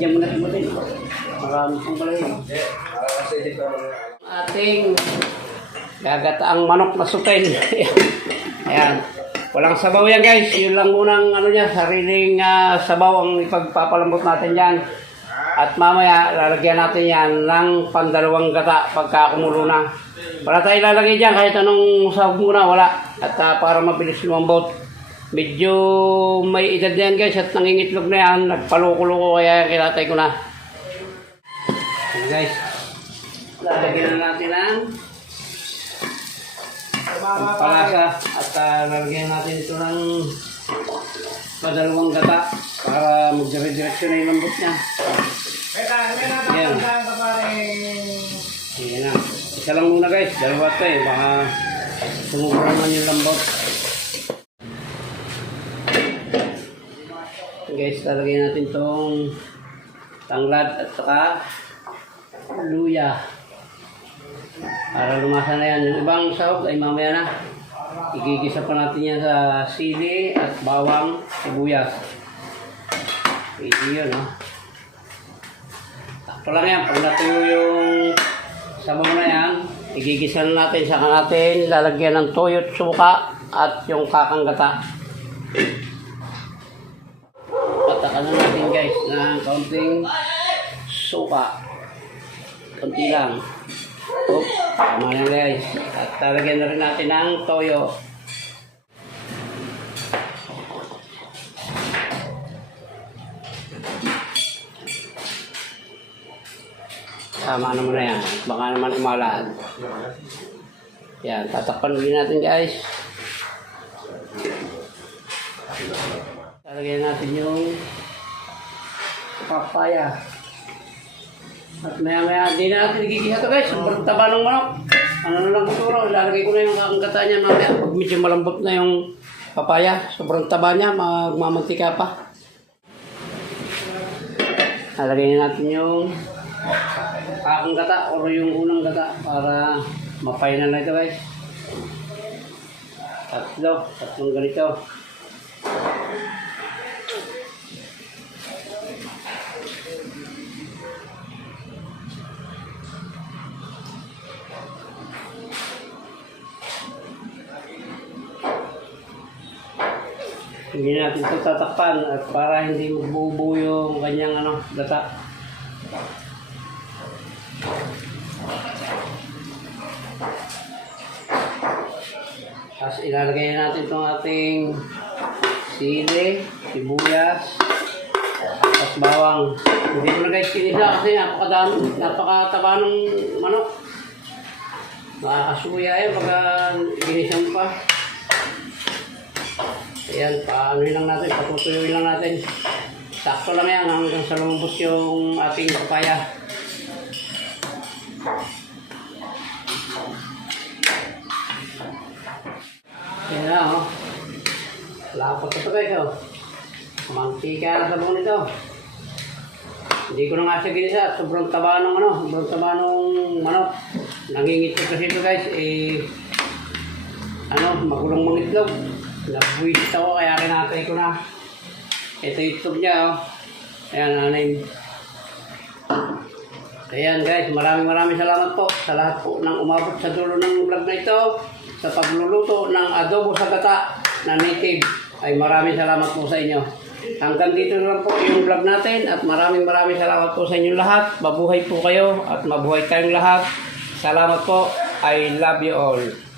Lagyan mo na ito din. Marami pong balay. Ating gagataang manok na sutain. Ayan. Walang sabaw yan guys. Yun lang munang ano niya, sariling sabaw ang ipagpapalambot natin yan. At mamaya lalagyan natin yan ng pandalawang gata pagka kumulo na. Para tayo lalagay dyan kahit anong sahog muna, wala. At para mabilis lumambot. Medyo may edad na yan guys at nangingitlog na yan. Nagpalukulo ko kaya kinatay ko na. Ayan guys. Lalagyan na natin ang palasa at lalagyan natin ito ng padalawang gata para magdire-direksyon na yung lambot niya. Ayan. Ayan na. Isa lang muna guys. Dalawa ito eh. Baka sumubra naman yung lambot. Guys, lalagyan natin itong tanglad at saka luya. Para lumasa na yan. Yung ibang sahog ay mamaya na. Igigisa pa natin yan sa sili at bawang, sibuyas. Pwede yun, no? Takto lang yan. Pag natuyo yung sabaw na yan, igigisa na natin. Saka natin lalagyan ng toyo at suka at yung kakanggata. Patakan na natin guys ng kaunting suka. Kunti lang. Oops, tama na guys. At talagyan na rin natin ng toyo. Tama naman na yan. Baka naman umalaan. Yan, tatakpan ulit natin guys. Talagyan natin yung papaya. At maya-maya, hindi na natin nagigisa ito guys. Sobrang taba ng manok. Ano na lang siguro, ilalagay ko na yung kakangkata niya mamaya. Pag medyo malambot na yung papaya, sobrang taba niya, magmamantika pa. Lalagay natin yung kakangkata o yung unang gata para ma-final na ito guys. Tatlong ganito. Hindi natin ito tatakpan at para hindi magbubuo yung kanyang gata. Tapos ilalagay natin itong ating sili, sibuyas, at bawang. Hindi ko na guys kinisa kasi napakataba ng manok. Makakasuya yun pagka ginisan pa. Ayan, paanoin lang natin, patutuyuin lang natin. Sakto lang yan hanggang sa lumabot yung ating papaya. Ayan na, oh. Lapot na ito guys, oh. Mantika na sabon ito. Hindi ko na nga siya ginisa. Sobrang taba ng sobrang taba ng manok. Nangingitlog kasi ito guys, magulong mga itlog. Nagbuwisit ako kaya kinatay ko na. Ito yung itlog niya, oh. Ayan, anim. Ayan guys, maraming salamat po sa lahat po ng umabot sa dulo ng vlog na ito. Sa pagluluto ng adobo sa gata na native. Ay maraming salamat po sa inyo. Hanggang dito na lang po yung vlog natin. At maraming salamat po sa inyo lahat. Mabuhay po kayo at mabuhay tayong lahat. Salamat po. I love you all.